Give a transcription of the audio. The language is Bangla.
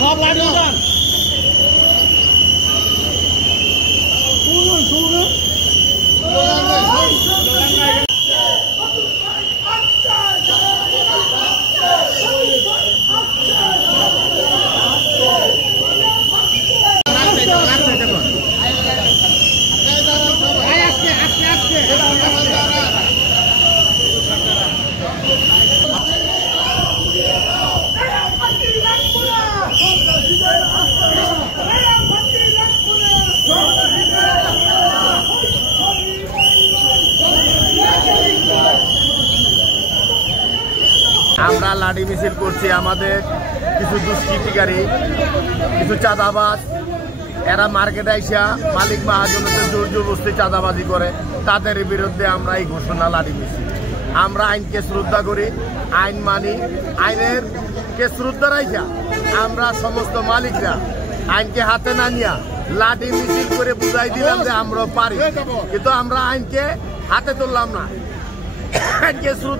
সব লাঠি আমরা লাঠি মিছিল করছি। আমাদের কিছু দুষ্কৃতিকারী, কিছু চাঁদাবাজ, এরা মার্কেটে আইসা মালিক মহাজনদের জোর জবরদস্তি চাঁদাবাজি করে, তাদের বিরুদ্ধে আমরা এই ঘোষণা লাঠি মিছিল। আমরা আইনকে শ্রদ্ধা করি, আইন মানি, আইনের কে শ্রদ্ধা রাখা আমরা সমস্ত মালিকরা আইনকে হাতে না নিয়া লাঠি মিছিল করে বুঝাই দিলাম যে আমরা পারি, কিন্তু আমরা আইনকে হাতে তুললাম না। আইনকে শ্রদ্ধা